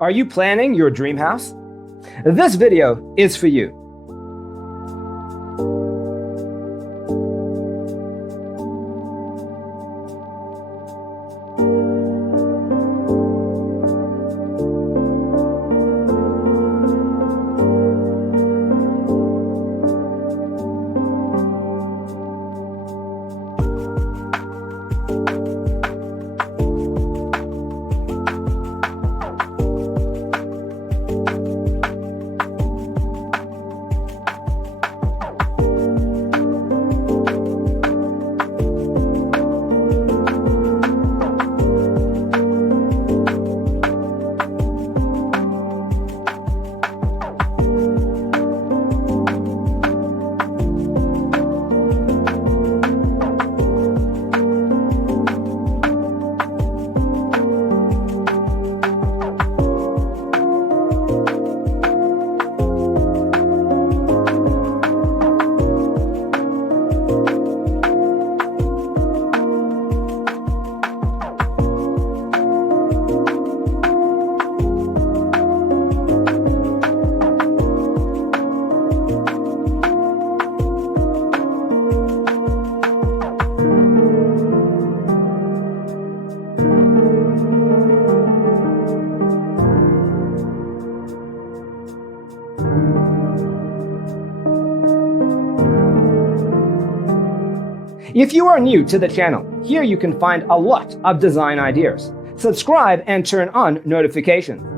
Are you planning your dream house? This video is for you. If you are new to the channel, here you can find a lot of design ideas. Subscribe and turn on notifications.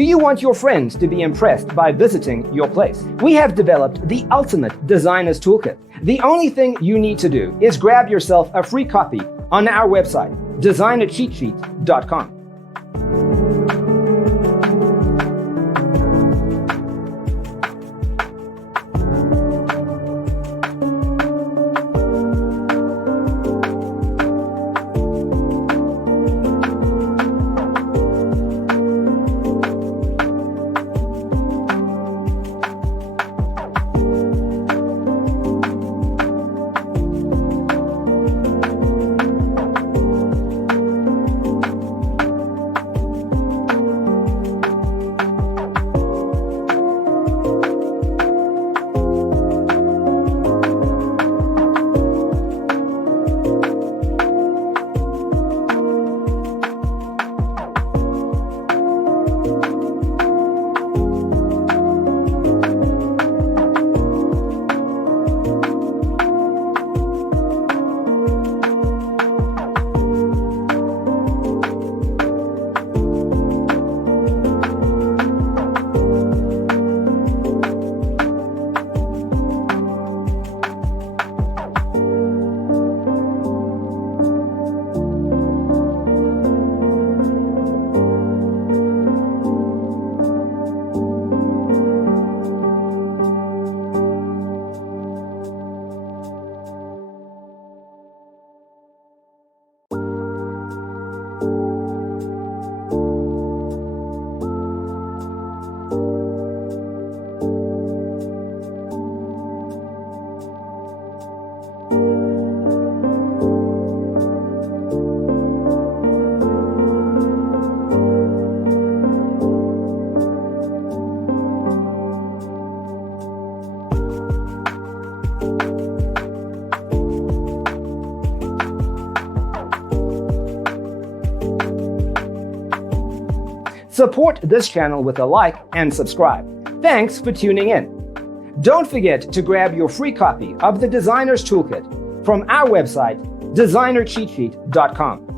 Do you want your friends to be impressed by visiting your place? We have developed the ultimate designer's toolkit. The only thing you need to do is grab yourself a free copy on our website, designercheatsheet.com. Support this channel with a like and subscribe. Thanks for tuning in. Don't forget to grab your free copy of the Designer's Toolkit from our website, designercheatsheet.com.